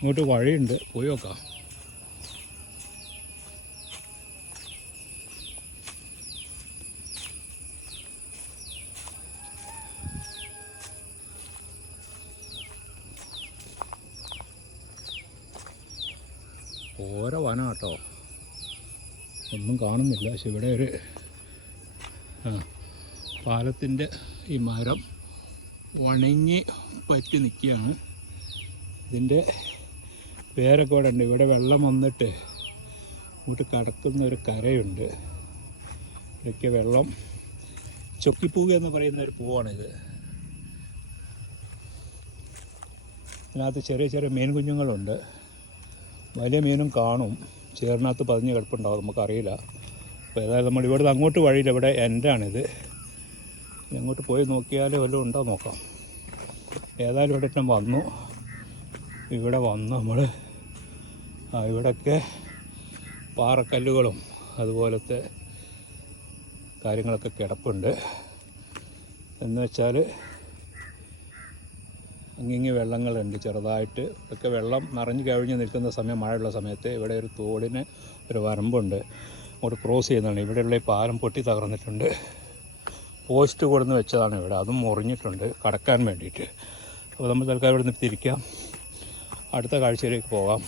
ഇങ്ങോട്ട് വഴിയുണ്ട്, പോയി നോക്കാം. ഓരോ വനം കേട്ടോ, ഒന്നും കാണുന്നില്ല. പക്ഷെ ഇവിടെ ഒരു പാലത്തിൻ്റെ ഈ മരം ഉണങ്ങി പറ്റി നിൽക്കുകയാണ്. ഇതിൻ്റെ പേരൊക്കെ ഇവിടെ ഉണ്ട്. ഇവിടെ വെള്ളം വന്നിട്ട് ഇങ്ങോട്ട് കടക്കുന്ന ഒരു കരയുണ്ട്. ഇതൊക്കെ വെള്ളം ചൊക്കിപ്പൂക എന്ന് പറയുന്ന ഒരു പൂവാണിത്. ഇതിനകത്ത് ചെറിയ ചെറിയ മീൻ കുഞ്ഞുങ്ങളുണ്ട്. വലിയ മീനും കാണും. ചേറിനകത്ത് പതിഞ്ഞ് കിടപ്പുണ്ടാവും, നമുക്കറിയില്ല. അപ്പോൾ ഏതായാലും നമ്മൾ ഇവിടുന്ന് അങ്ങോട്ട് വഴിയില്ല, ഇവിടെ എൻ്റാണിത്. അങ്ങോട്ട് പോയി നോക്കിയാൽ വല്ലതും ഉണ്ടോ നോക്കാം. ഏതായാലും ഇവിടെ ഇട്ടം വന്നു. ഇവിടെ വന്ന് നമ്മൾ ഇവിടെയൊക്കെ പാറക്കല്ലുകളും അതുപോലത്തെ കാര്യങ്ങളൊക്കെ കിടപ്പുണ്ട്. എന്ന് വെച്ചാൽ അങ്ങിങ്ങി വെള്ളങ്ങളുണ്ട് ചെറുതായിട്ട്. ഇതൊക്കെ വെള്ളം നിറഞ്ഞു കവിഞ്ഞ് നിൽക്കുന്ന സമയം, മഴയുള്ള സമയത്ത് ഇവിടെ ഒരു തോടിന് ഒരു വരമ്പുണ്ട്, അങ്ങോട്ട് ക്രോസ് ചെയ്യുന്നതാണ്. ഇവിടെയുള്ള ഈ പാലം പൊട്ടി തകർന്നിട്ടുണ്ട്. പോസ്റ്റ് കൊടുന്ന് വെച്ചതാണ് ഇവിടെ, അതും മുറിഞ്ഞിട്ടുണ്ട് കടക്കാൻ വേണ്ടിയിട്ട്. അപ്പോൾ നമ്മൾ തൽക്കാലം ഇവിടെ നിന്ന് തിരിക്കാം, അടുത്ത കാഴ്ചയിലേക്ക് പോകാം.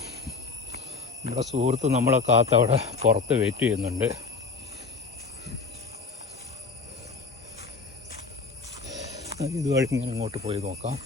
നമ്മുടെ സുഹൃത്ത് നമ്മളെ കാത്ത് അവിടെ പുറത്ത് വെയിറ്റ് ചെയ്യുന്നുണ്ട്. ഇതുവഴി ഇങ്ങനെ ഇങ്ങോട്ട് പോയി നോക്കാം.